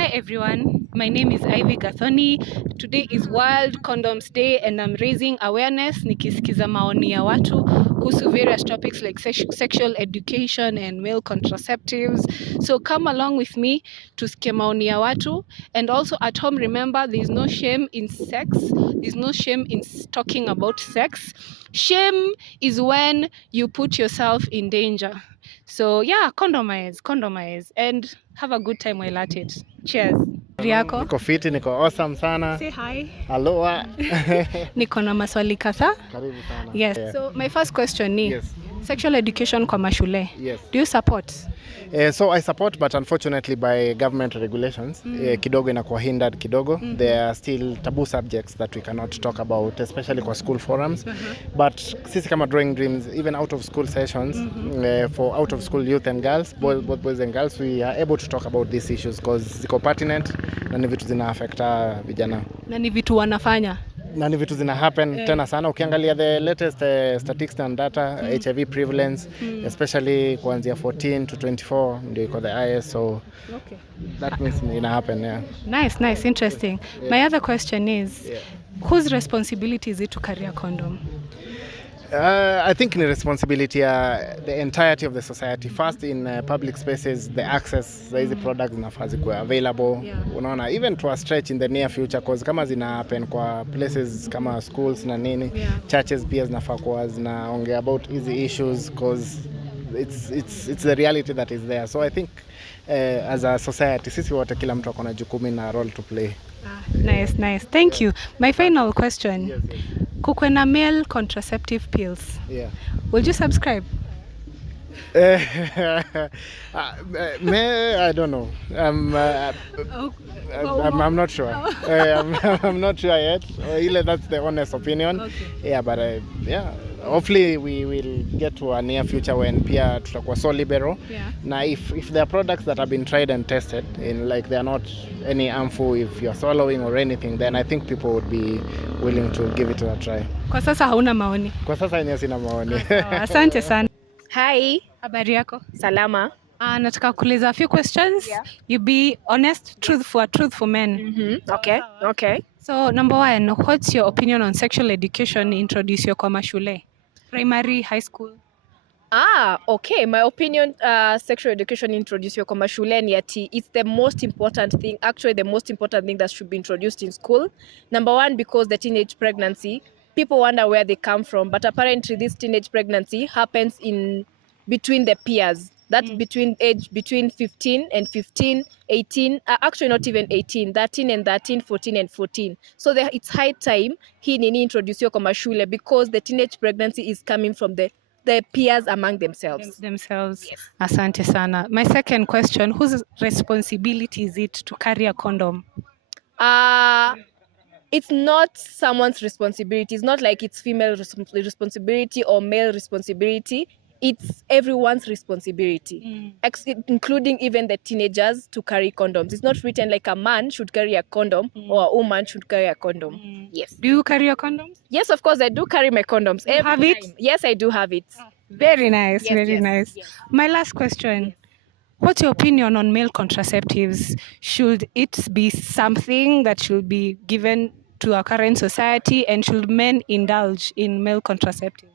Hi everyone, my name is Ivy Gathoni. Today is World Condoms Day and I'm raising awareness nikisikiza maoni ya watu kuhusu various topics like sexual education and male contraceptives. So come along with me tusikie maoni ya watu, and also at home remember there is no shame in sex. There is no shame in talking about sex. Shame is when you put yourself in danger. So yeah, condomize and have a good time while at it. Cheers. Riako? Niko fiti, niko awesome sana. Say hi. Aloha. Niko na maswali kadhaa. Karibu sana. Yes. Yeah. So my first question ni Yes. Sexual education kwa mashule. Yes. Do you support? So I support, but unfortunately by government regulations, kidogo inakuwa hindered kidogo. There are still taboo subjects that we cannot talk about, especially kwa school forums. But sisi kama Drawing Dreams, even out of school sessions, for out of school youth and girls, both boys and girls, we are able to talk about these issues because ziko pertinent na ni vitu zina affecta vijana. Na ni vitu wanafanya. Na ni vitu zina happen tena sana. Ukiangalia the latest statistics and data, HIV prevalence, especially kuanzia 14 to 24 ndio iko the highest, so Okay. that means ina happen, yeah. Nice, interesting. Yeah. My other question is, whose responsibility is it to carry a condom? I think ni responsibility ya the entirety of the society. First, in public spaces, the access za hizi products zinafaa zikuwe available. Yeah. Unaona, even to a stretch in the near future, cause kama zina happen kwa places kama schools na nini, churches pia zinafaa kuwa zinaongea about hizi issues, cause it's the reality that is there. So I think as a society, sisi wote kila mtu akona jukumu na role to play. Nice. Thank you. My final question. Yes. Kukwe na male contraceptive pills. Yeah. Will you subscribe? I don't know. I'm not sure. I'm not sure yet. That's the honest opinion. Okay. Yeah, but yeah. Hopefully we will get to a near future when pia tutakuwa so liberal. Yeah. Na if there are products that have been tried and tested in like they are not any harmful if you're swallowing or anything, then I think people would be willing to give it a try. Kwa sasa hauna maoni? Kwa sasa yenyewe sina maoni. Asante sana. Hi. Habari yako? Salama. Nataka kuuliza a few questions. Yeah. You be honest, truthful men. Okay. So number one, what's your opinion on sexual education introduce kwa mashule? Primary, high school? Okay. My opinion, sexual education introduced kwa mashule ni ati it's the most important thing, actually the most important thing that should be introduced in school. Number one, because the teenage pregnancy, people wonder where they come from, but apparently this teenage pregnancy happens in between the peers. That's between 15 and 15, 18, actually not even 18, 13 and 13, 14 and 14. So it's high time hii nini introduce kwa mashule because the teenage pregnancy is coming from the peers among themselves. Yes. Asante sana. My second question, whose responsibility is it to carry a condom? It's not someone's responsibility. It's not like it's female responsibility or male responsibility. It's everyone's responsibility, including even the teenagers to carry condoms. It's not written like a man should carry a condom or a woman should carry a condom. Yes. Do you carry your condoms? Yes, of course, I do carry my condoms. You have it? Yes, I do have it. Very nice, nice. Yes. My last question. What's your opinion on male contraceptives? Should it be something that should be given to our current society, and should men indulge in male contraceptives?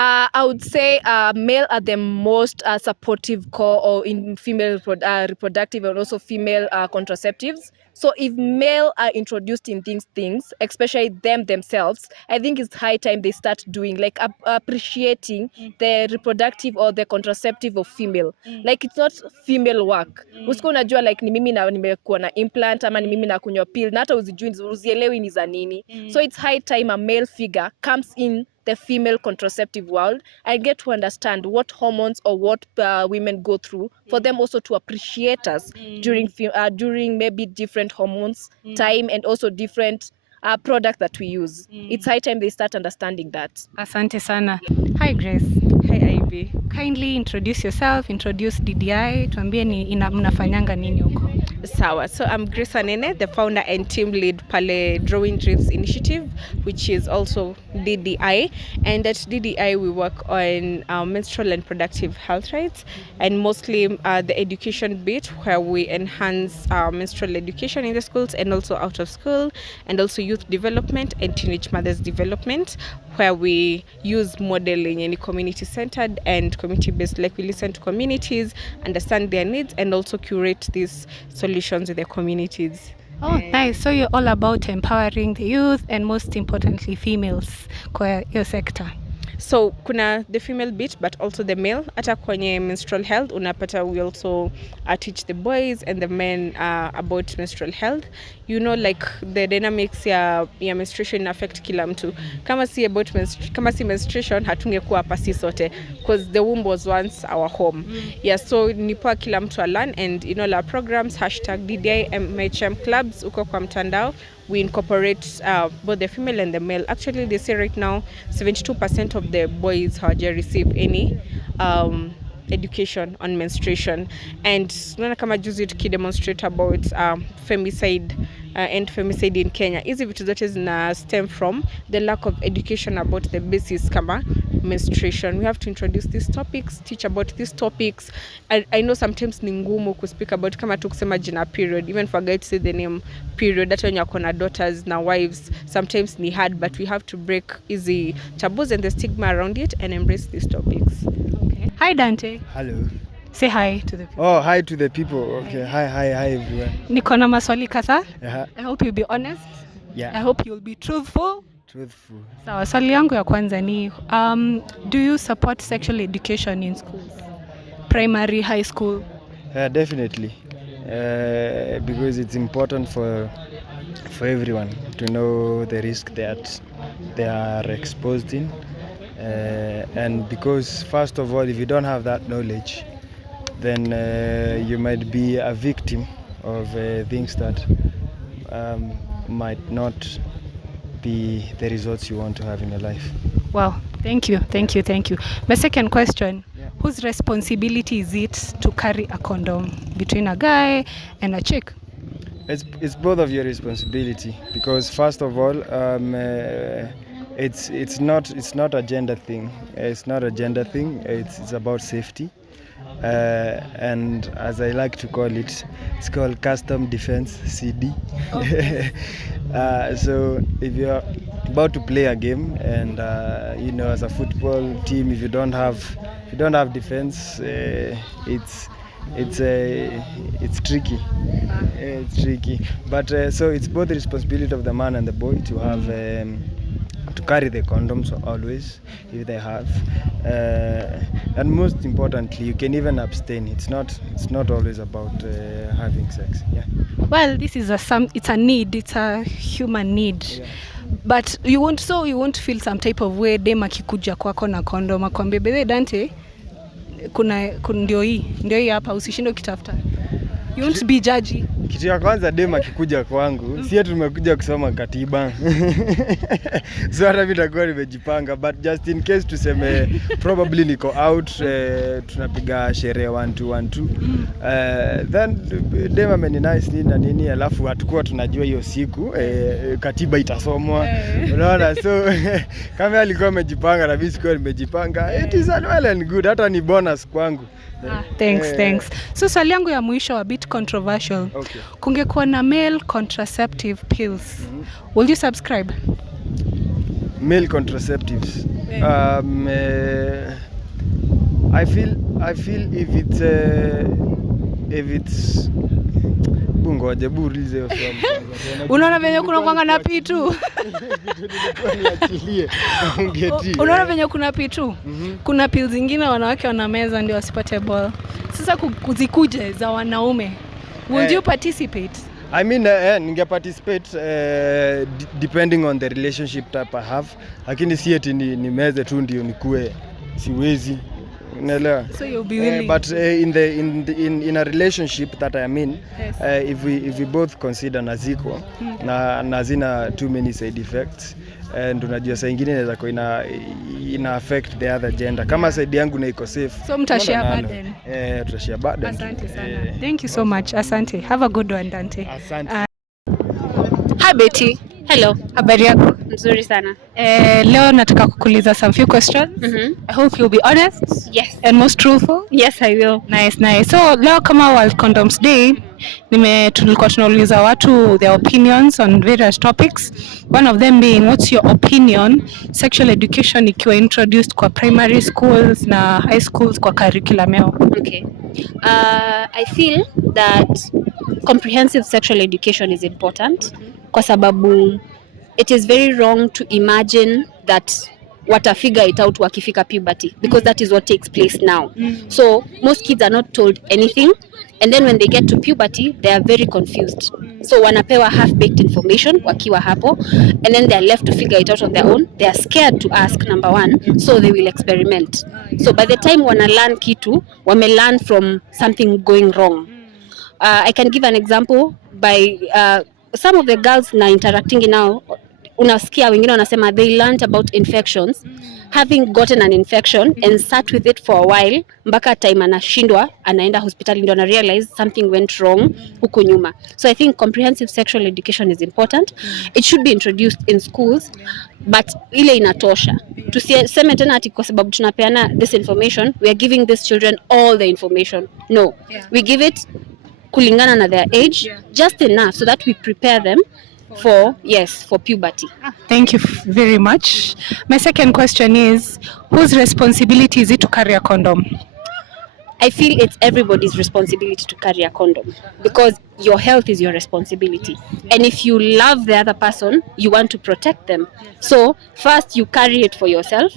I would say male are the most supportive core or in female reproductive and also female contraceptives. So if male are introduced in things, especially themselves, I think it's high time they start doing like appreciating the reproductive or the contraceptive of female. Like it's not female work. Usiko unajua like ni mimi na nimekuwa na implant ama ni mimi na kunywa pill na hata uzielewi ni za nini. So it's high time a male figure comes in the female contraceptive world and get to understand what hormones or what women go through for them also to appreciate us during maybe different hormones time and also different products that we use. It's high time they start understanding that. Asante sana. Hi Grace. Hi Ivy. Kindly introduce yourself, introduce DDI, tuambie ni mnafanyanga nini huko. Sawa. So I'm Grace Anene, the founder and team lead pale Drawing Dreams Initiative, which is also DDI, and at DDI we work on menstrual and reproductive health rights, and mostly the education bit where we enhance menstrual education in the schools and also out of school, and also youth development and teenage mothers development, where we use modeling and community centered and community based, like we listen to communities, understand their needs, and also curate these solutions with the communities. Oh, nice. So you're all about empowering the youth and most importantly females kwa hiyo sector. So kuna the female bit but also the male. Hata kwenye menstrual health unapata we also teach the boys and the men about menstrual health. You know, like the dynamics ya menstruation affect kila mtu. Kama si menstruation hatungekuwa hapa sisi sote, because the womb was once our home. Yeah, so ni poa kila mtu learn, and in all our programs #DDI MHM clubs uko kwa mtandao. We incorporate both the female and the male. Actually, they say right now 72% of the boys hawaja receive any education on menstruation. And naona kama juzi tukidemonstrate about femicide and femicide in Kenya. Hizi vitu zote zina stem from the lack of education about the basis kama menstruation. We have to introduce these topics, teach about these topics. I know sometimes ni ngumu speak about kama tu kusema jina period, even forget to say the name period. That when you're kona daughters na wives, sometimes ni hard, but we have to break easy taboos and the stigma around it and embrace these topics. Okay. Hi Dante. Hello. Say hi to the people. Oh, hi to the people. Okay. Hi everyone. Niko na maswali kadhaa. Yeah. I hope you'll be honest. Yeah. I hope you'll be truthful. Truthful. Sawa, swali yangu ya kwanza ni do you support sexual education in schools? Primary, high school? Definitely. Because it's important for everyone to know the risk that they are exposed in. And because first of all, if you don't have that knowledge, then you might be a victim of things that might not be the results you want to have in your life. Wow, thank you. My second question, whose responsibility is it to carry a condom between a guy and a chick? It's both of your responsibility, because first of all, it's not a gender thing. It's not a gender thing. It's about safety. And as I like to call it, it's called custom defense CD. Okay. So if you're about to play a game and as a football team, if you don't have defense, it's tricky. It's tricky. But so it's both the responsibility of the man and the boy to have to carry the condoms always if they have, and most importantly, you can even abstain. It's not always about having sex. Yeah. Well, this is it's a need. It's a human need. Yeah. But you won't feel some type of way dem akikuja kwako na condom akwambie bebe Dante, kuna ndio hii hapa, usishinde ukitafuta. You won't be judgy. Kitu ya kwanza dem akikuja kwangu, si eti tumekuja kusoma katiba. So hata mimi nitakuwa nimejipanga, but just in case tuseme probably niko out, tunapiga sherehe 1-2 then dem ameni nice nini na nini, alafu hatakuwa tunajua hiyo siku katiba itasomwa. Unaona, so kama alikuwa amejipanga na mimi sikuwa nimejipanga, it is well and good, hata ni bonus kwangu. Thanks. So swali yangu ya mwisho a bit controversial. Okay. Kungekuwa na male contraceptive pills, will you subscribe? Male contraceptives. Yeah. I feel if it's bungoje buulize hiyo swali. Unaona venye kuna kwanga na P2? Unaona venye kuna P2? Kuna pills zingine wanawake wanameza ndio wasipate ball. Sasa kuzikuje za wanaume. Would you participate? I mean, ninge participate depending on the relationship type I have. Lakini si eti ni meze tu ndio nikue siwezi. Unaelewa? So you'll be willing. But in a relationship that I mean, yes. If we both consider naziko na zina too many side effects, and unajua saa nyingine inaweza kuwa ina affect the other gender. Kama side yangu na iko safe. So mtashare burden. Tutashare burden. Asante sana. Thank you so much. Asante. Have a good one, Dante. Asante. Hi Betty. Hello, habari yako? Nzuri sana. Leo nataka kukuuliza some few questions. I hope you'll be honest. Yes. And most truthful. Yes, I will. Nice. So leo kama World Condoms Day, tulikuwa tunauliza watu their opinions on various topics. One of them being, what's your opinion sexual education ikiwa introduced kwa primary schools na high schools kwa curriculum yao? Okay. I feel that comprehensive sexual education is important kwa sababu it is very wrong to imagine that wata figure it out wakifika puberty, because that is what takes place now. So most kids are not told anything, and then when they get to puberty they are very confused. So wanapewa half-baked information wakiwa hapo, and then they are left to figure it out on their own. They are scared to ask, number one, so they will experiment. So by the time wana learn kitu, wame learn from something going wrong. I can give an example by some of the girls na interacting now, unasikia wengine wanasema they learned about infections, having gotten an infection and sat with it for a while mpaka time anashindwa anaenda hospitali ndio ana realize something went wrong huko nyuma. So I think comprehensive sexual education is important. It should be introduced in schools, but ile inatosha. Tusiseme tena ati kwa sababu tunapeana this information we are giving these children all the information. No. We give it kulingana na their age, just enough so that we prepare them for puberty. Thank you very much. My second question is, whose responsibility is it to carry a condom? I feel it's everybody's responsibility to carry a condom, because your health is your responsibility. And if you love the other person, you want to protect them. So first you carry it for yourself,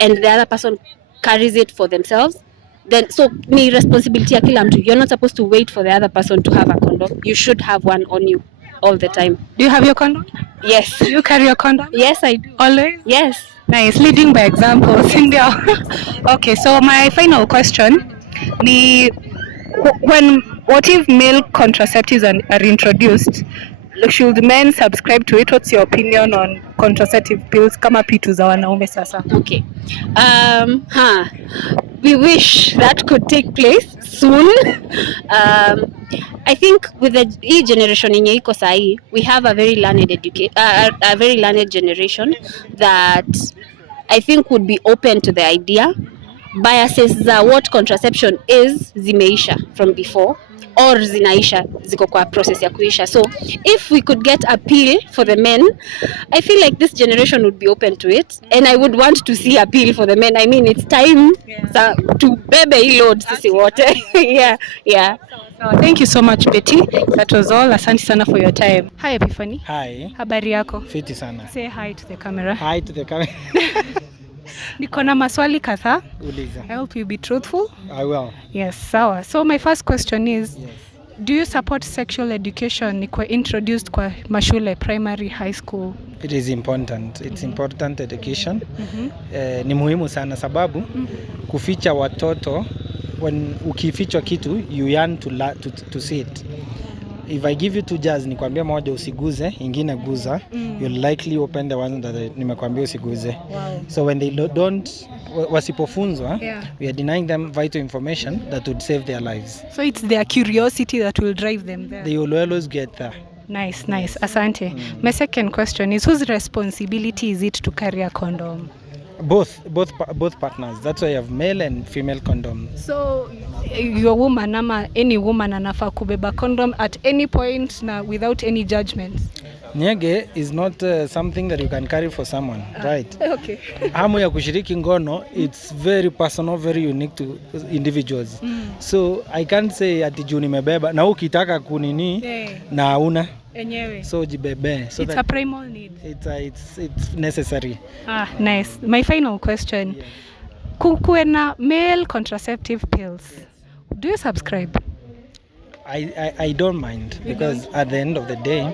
and the other person carries it for themselves. Then so ni responsibility ya kila mtu. You're not supposed to wait for the other person to have a condom. You should have one on you all the time. Do you have your condom? Yes. Do you carry your condom? Yes, I do. Always? Yes. Nice. Leading by example. Okay, so my final question ni what if male contraceptives are introduced? Should men subscribe to it? What's your opinion on contraceptive pills kama pitu za wanaume sasa? Okay. We wish that could take place soon. I think with the generation yenye iko sahi, we have a very learned generation that I think would be open to the idea. Biases za what contraception is zimeisha from before, or zinaisha, ziko kwa process ya kuisha. So if we could get a pill for the men, I feel like this generation would be open to it, and I would want to see a pill for the men. I mean, it's time to bebe hii load sisi wote. yeah. Thank you so much Betty. That was all. Asante sana for your time. Hi Epiphany. Hi. Habari yako? Fiti sana. Say hi to the camera. Hi to the camera. Niko na maswali kadhaa. Uliza. I hope you be truthful. I will. Yes, sawa. So my first question is, yes, do you support sexual education ikuwe introduced kwa mashule, primary, high school? It is important. It's important education. Ni muhimu sana sababu kuficha watoto, when ukifichwa kitu you yearn to see it. If I give you two jars nikwambia moja usiguze, ingine guza, you'll likely open the one that nimekwambia usiguze. Wow. So when they don't, wasipofunzwa, we are denying them vital information that would save their lives. So it's their curiosity that will drive them there. They will always get there. Nice. Asante. My second question is, whose responsibility is it to carry a condom? Both partners. That's why you have male and female condoms. So your woman ama any woman anafaa kubeba condom at any point na without any judgment? Nyege is not something that you can carry for someone, right? Okay. Hamu ya kushiriki ngono, it's very personal, very unique to individuals. So I can't say ati juu nimebeba na ukitaka kunini na una enyewe. So jibebe. So it's a primal need. It's necessary. Nice. My final question. Yes. Kukuwe na male contraceptive pills. Do you subscribe? I don't mind, because at the end of the day,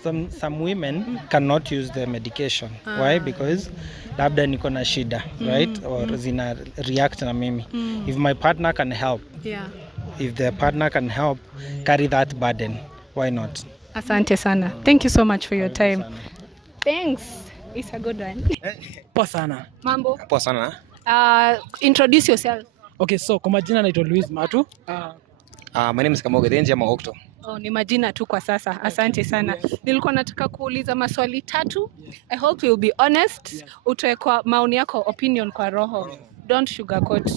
some women cannot use the medication. Why? Because labda niko na shida, right? Or zina react na mimi. If my partner can help, if the partner can help carry that burden, why not? Asante sana. Thank you so much for your time. Thanks. It's a good one. Poa sana. Mambo? Poa sana. Introduce yourself. Okay, so kwa majina naitwa Luis Matu. My name is Kamoge Denji, I'm Octo. Oh, ni majina tu kwa sasa. Asante sana. Nilikuwa nataka kuuliza maswali 3. I hope you'll be honest. Utoe kwa maoni yako, opinion kwa roho. Don't sugarcoat.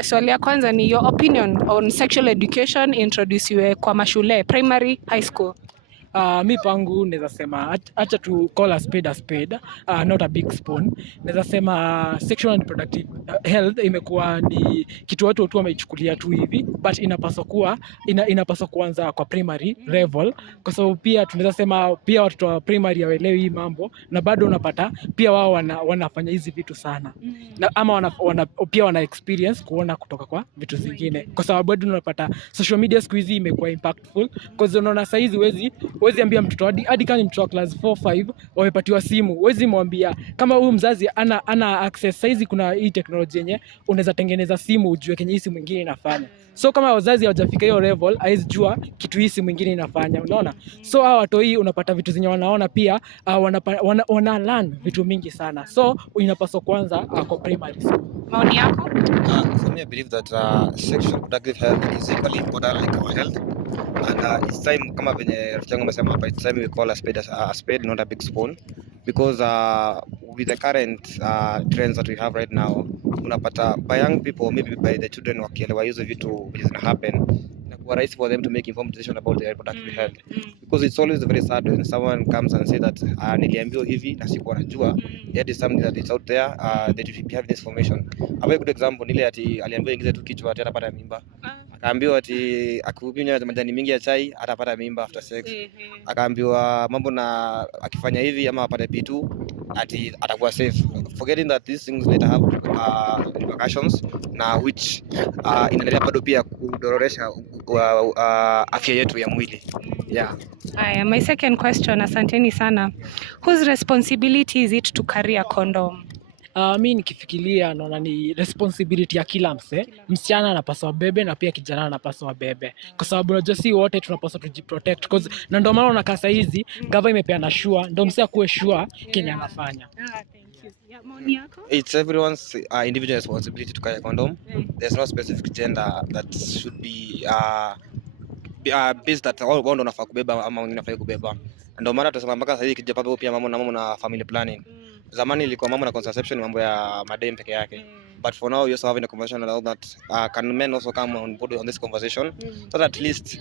Swali ya kwanza ni your opinion on sexual education introduciwe kwa mashule, primary, high school. Mi pangu naweza sema acha tu call a spade, not a big spoon. Naweza sema sexual and reproductive health imekuwa ni kitu watu wameichukulia tu hivi, but inapaswa kuanza kwa primary level, kwa sababu pia tunaweza sema pia watoto wa primary hawaelewi hii mambo, na bado unapata pia wao wanafanya hizi vitu sana, na ama pia wana experience kuona kutoka kwa vitu zingine, kwa sababu bado unapata social media siku hizi imekuwa impactful, because unaona saa hizi huwezi ambia mtoto hadi kama ni mtoto wa class 4 5 wamepatiwa simu, huwezi mwambia kama huyu mzazi ana access. Saizi kuna hii teknolojia yenye unaweza tengeneza simu ujue kenye hii simu mwingine inafanya, so kama wazazi hawajafika hiyo level haiwezi jua kitu hii simu mwingine inafanya, unaona. So hawa watu hii unapata vitu zenye wanaona pia wana learn vitu mingi sana, so inapaswa kwanza kwa primary school. Maoni yako? For me, I believe that sexual reproductive health is equally important like our health. And it's time, kama venye rafiki yangu amesema hapa, it's time we call a spade, not a big spoon. Because with the current trends that we have right now, unapata by young people, maybe by the children wakielewa hizo vitu which is gonna happen, inakuwa rahisi for them to make informed decision about their reproductive health. Because it's always very sad when someone comes and say that niliambiwa hivi na sikuwa najua, yet is something that is out there, that you should have this information. A very good example ni ile ati aliambiwa ingize tu kichwa ati atapata mimba. Akaambiwa ati akunywa majani mingi ya chai atapata mimba after sex. Akaambiwa mambo na akifanya hivi ama apate P2 ati atakuwa safe, forgetting that these things later have repercussions na which inaendelea bado pia kudororesha afya yetu ya mwili. My second question, asanteni sana. Whose responsibility is it to carry a condom? Mi nikifikiria naona ni responsibility ya kila msichana anapaswa bebe na pia kijana anapaswa bebe, kwa sababu unajua si wote tunapaswa tujiprotect, because na ndio maana unakaa saa hizi gava imepeana sure, ndio msee akuwe sure Kenya anafanya. It's everyone's individual responsibility to carry a condom. There's no specific gender that should be based that all wao wanafaa kubeba ama wengine wanafaa kubeba. Ndio maana tunasema mpaka sasa hivi kija papo pia mambo na family planning. Zamani ilikuwa mambo na contraception, mambo ya madem peke yake. But for now, you're also having a conversation about that. Can men also come on board on this conversation, so that at least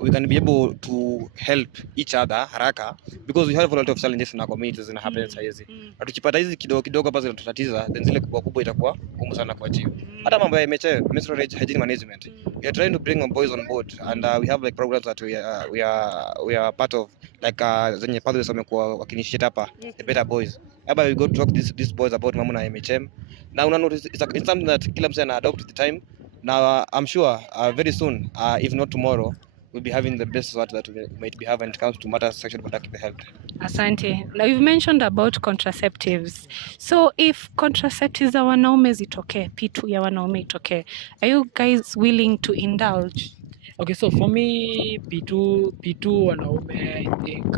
we can be able to help each other haraka, because we have a lot of challenges in our communities in happen saizi. Na tukipata hizi kidogo hapa zinatutatiza, then zile kubwa itakuwa ngumu sana kuachieve. Hata mambo ya menstrual hygiene management, we are trying to bring boys on board, and we have like programs that we are part of, like zenye pathways wamekuwa wakinitiate hapa, the better boys. Aba we go to talk these boys about mambo na MHM. Now una notice it's something that kila msee ana adopt with the time. Now I'm sure very soon, if not tomorrow, we'll be having the best result that we might be having when it comes to matters sexual reproductive health. Asante. Now you've mentioned about contraceptives. So if contraceptives za wanaume zitokee, P2 ya wanaume itokee, are you guys willing to indulge? Okay, so for me P2 wanaume I think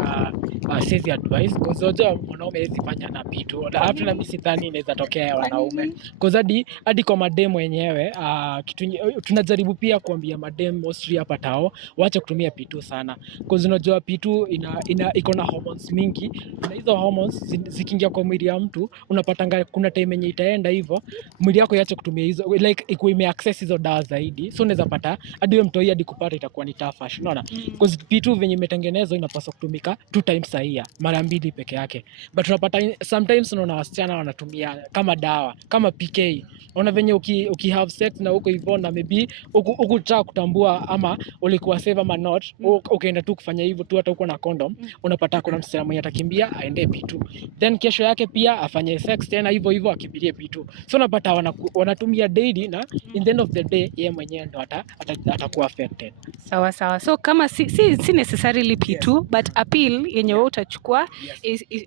siwezi advice, because unajua mwanaume hawezi fanya na P2. After na mimi sidhani inaweza tokea wanaume, because hadi kwa madem wenyewe tunajaribu pia kuambia madem mostly hapa tao waache kutumia P2 sana, because unajua P2 iko na hormones mingi, na hizo hormones zikiingia kwa mwili ya mtu unapata kuna time yenye itaenda hivyo mwili yako iache kutumia hizo, like iko imeaccess hizo dawa zaidi, so unaweza pata hadi wewe mtoi hadi kupata itakuwa ni tough, unaona. Because P2 venye imetengenezwa inapaswa kutumika 2 times a year, mara 2 peke yake, but unapata sometimes unaona wasichana wanatumia kama dawa kama PK. Unaona venye uki have sex na huko hivyo, na maybe ukutaka kutambua ama ulikuwa save ama not, ukaenda tu kufanya hivyo tu hata uko na condom, unapata kuna msichana mwenye atakimbia aende P2, then kesho yake pia afanye sex tena hivyo akimbilie P2, so unapata wanatumia daily, na in the end of the day yeye mwenyewe ndo atakuwa affected. Sawa. So kama si necessarily P2, but a pill yenye wewe utachukua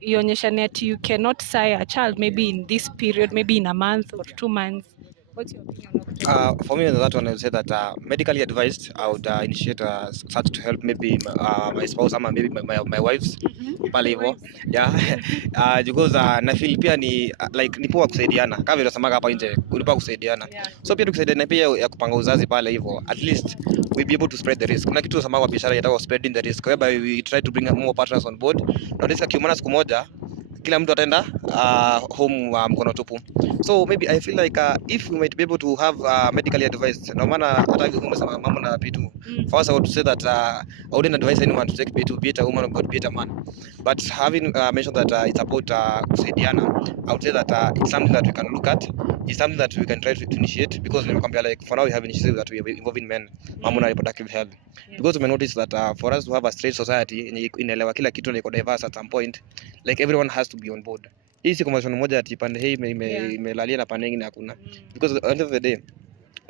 ionyesha that you cannot sire a child maybe in this period, maybe in a month or 2 months. What's your opinion? For me, on that one, I would say that medically advised, I would initiate such to help maybe my spouse or maybe my wives pale hivyo. Yeah. Because na feel pia ni like ni poa kusaidiana. Kama vile unasemaga hapa nje, ni poa kusaidiana. So pia tukisaidiana pia ya kupanga uzazi pale hivyo, at least we be able to spread the risk. Kuna kitu unasemaga kwa biashara inaitwa spreading the risk. Whereby we try to bring more partners on board. Na risk kiumana siku moja kila mtu ataenda home mkono tupu. So maybe I feel like if we might be able to have medically advised, no maana hata hivyo umesema mambo na P2. First I would say that I wouldn't advise anyone to take P2, be it a woman or be it a man. But having mentioned that it's about kusaidiana, I would say that it's something that we can look at. It's something that we can try to initiate, because like for now we have initiatives that we are involving men, mambo na reproductive health. Because we notice that for us to have a straight society inaelewa kila kitu na iko diverse at some point, like everyone has to be on board. Hii si conversation moja ati pande hii imelalia na pande nyingine hakuna. Because at the end of the day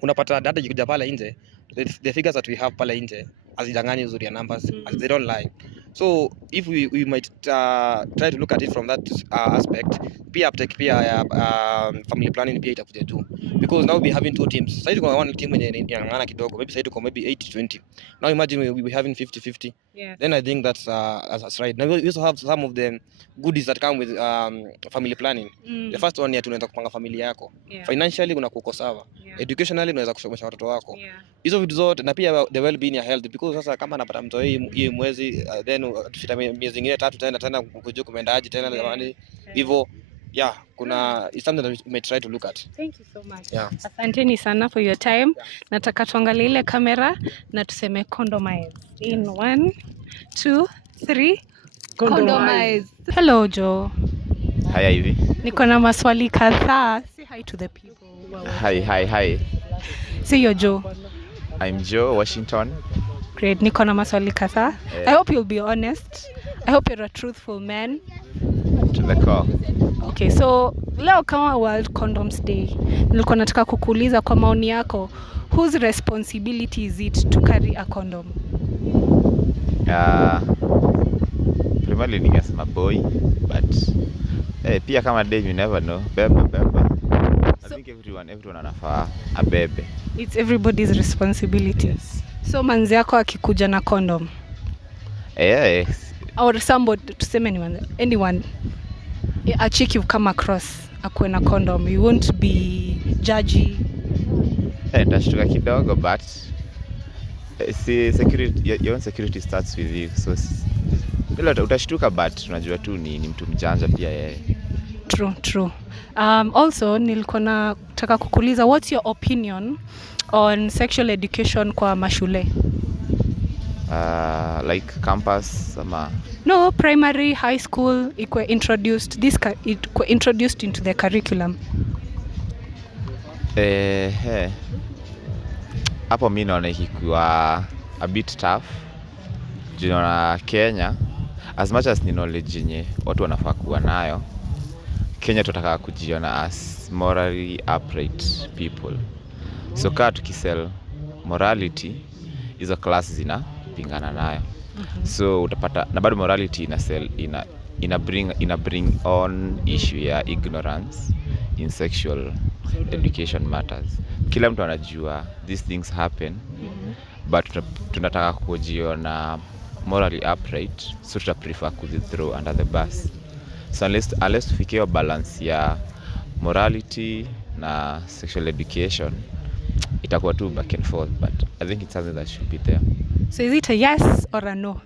unapata data ikikuja pale nje, the figures that we have pale nje hazidanganyi uzuri ya numbers, as they don't lie. So if we might try to look at it from that aspect, pia uptake pia family planning pia itakuja juu, because now we having two teams. Sasa tuko one team yenye inang'ang'ana kidogo, maybe sasa tuko maybe 80-20. Now imagine we having 50-50. Then I think that's right. Now we also have some of the goodies that come with family planning. The first one ni tunaweza kupanga familia yako. Financially unakuwa sawa. Educationally unaweza kusomesha watoto wako. Hizo vitu zote, na pia the well-being ya health, because sasa kama napata mtoto hii mwezi then tufita miezi mingine 3 tena kujua kumeendaje tena jamani hivyo. Kuna it's something that we may try to look at. Thank you so much. Asanteni sana for your time. Nataka tuangalie ile kamera na tuseme condomize. In 1, 2, 3. Condomize. Hello Joe. Hi Ivy. Niko na maswali kadhaa. Say hi to the people. Hi. Say you're Joe. I'm Joe, Washington. Great. Niko na maswali kadhaa. I hope you'll be honest. I hope you're a truthful man. To the core. Okay, so leo kama World Condoms Day, nilikuwa nataka kukuuliza kwa maoni yako, whose responsibility is it to carry a condom? Primarily ningesema boy, but pia kama day you never know. Beba. I think everyone anafaa abebe. It's everybody's responsibility. Yes. So manzi yako akikuja na condom? Yes. Or somebody, tuseme anyone, a chick you've come across akuwe na condom, you won't be judgy? Nitashtuka kidogo, but security, your own security starts with you. So bila utashtuka, but unajua tu ni mtu mjanja pia yeye. True. Also nilikuwa nataka kukuuliza, what's your opinion on sexual education kwa mashule? Like campus ama no, primary, high school, ikwe introduced into the curriculum. Hapo mimi naona ikiwa a bit tough. Jina Kenya, as much as ni knowledge yenye watu wanafaa kuwa nayo, Kenya tunataka kujiona as morally upright people. So kaa tukisell morality, hizo classes zinapingana nayo. So utapata na bado morality ina bring on issue ya ignorance in sexual education matters. Kila mtu anajua these things happen, but tunataka kujiona morally upright, so tuta prefer throw under the bus. So unless tufikie balance ya morality na sexual education, itakuwa tu back and forth, but I think it's something that should be there. So is it a yes or a no?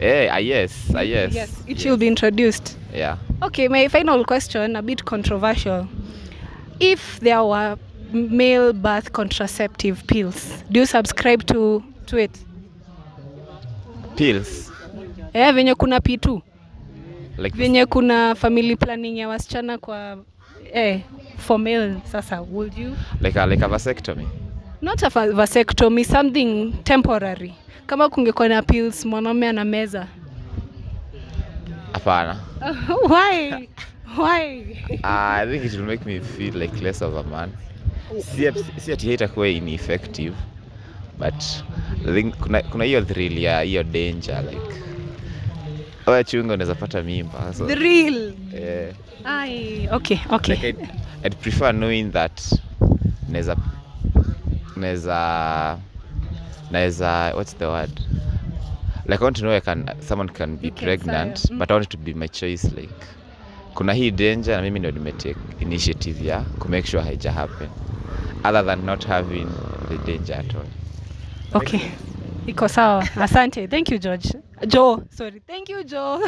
A yes. Yes, it should be introduced. Yeah. Okay, my final question, a bit controversial. If there were male birth contraceptive pills, do you subscribe to it? Pills? Venye kuna P2. Like venye kuna family planning ya wasichana kwa for male, sasa would you? Like a vasectomy? Not a vasectomy, something temporary. Kama kungekuwa na pills mwanaume ana meza. Hapana. Why? I think it will make me feel like less of a man. Si ati haitakuwa ineffective, but I think kuna hiyo thrill ya hiyo danger, like chunga unaweza pata mimba. So thrill. Okay. Like I'd prefer knowing that neza what's the word? Like I want to know someone can be pregnant, but I want it to be my choice. Like kuna hii danger na mimi ndio nimetake initiative ya to make sure haija happen other than not having the danger at all. Okay. Iko sawa. Asante. Thank you, George. Joe. Sorry. Thank you, Joe.